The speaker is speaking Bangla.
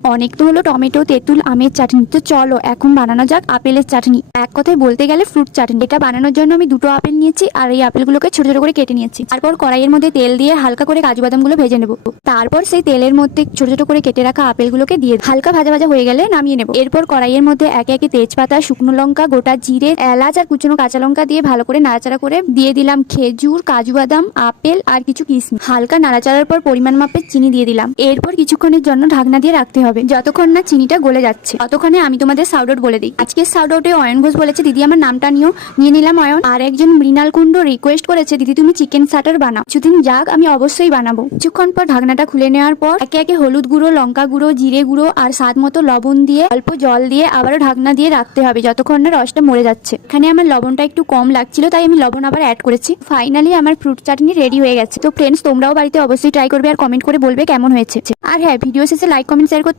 অনেক তো হলো টমেটো, তেঁতুল, আমের চাটনি। তো চলো এখন বানানো যাক আপেলের চাটনি, এক কথায় বলতে গেলে ফ্রুট চাটনি। এটা বানানোর জন্য আমি দুটো আপেল নিয়েছি আর এই আপেলগুলোকে ছোট ছোট করে কেটে নিয়েছি। তারপর কড়াইয়ের মধ্যে তেল দিয়ে হালকা করে কাজু বাদামগুলো ভেজে নেব। তারপর সেই তেলের মধ্যে ছোট ছোট করে কেটে রাখা আপেলগুলোকে দিয়ে হালকা ভাজা ভাজা হয়ে গেলে নামিয়ে নেব। এরপর কড়াইয়ের মধ্যে একে একে তেজপাতা, শুকনো লঙ্কা, গোটা জিরে, এলাচ আর কুচনো কাঁচা লঙ্কা দিয়ে ভালো করে নাড়াচাড়া করে দিয়ে দিলাম খেজুর, কাজু বাদাম, আপেল আর কিছু কিশমিশ। হালকা নাড়াচাড়ার পর পরিমাণ মাপে চিনি দিয়ে দিলাম। এরপর কিছুক্ষণের জন্য ঢাকনা দিয়ে রাখতে হবে, যতক্ষণ না চিনিটা গলে যাচ্ছে। ততক্ষণে আমি তোমাদের সাউডাউট বলে দিই। আজকের সাউডাউটে অয়ন ঘোষ বলেছে, দিদি আমার নামটা নিয়ে নিলাম অয়ন। আর একজন মৃণাল কুণ্ড রিকোয়েস্ট করেছে, দিদি তুমি চিকেন স্টার্টার বানাও। কিছুদিন যাক, আমি অবশ্যই বানাবো। কিছুক্ষণ পর ঢাকনাটা খুলে নেওয়ার পর একে একে হলুদ গুঁড়ো, লঙ্কা গুঁড়ো, জিরে গুঁড়ো আর স্বাদ মতো লবণ দিয়ে অল্প জল দিয়ে আবারও ঢাকনা দিয়ে রাখতে হবে যতক্ষণ না রসটা মরে যাচ্ছে। এখানে আমার লবণটা একটু কম লাগছিল, তাই আমি লবণ আবার অ্যাড করেছি। ফাইনালি আমার ফ্রুট চাটনি রেডি হয়ে গেছে। তো ফ্রেন্ডস, তোমরাও বাড়িতে অবশ্যই ট্রাই করবে আর কমেন্ট করে বলবে কেমন হয়েছে। আর হ্যাঁ, ভিডিও শেষে লাইক, কমেন্ট, শেয়ার করতে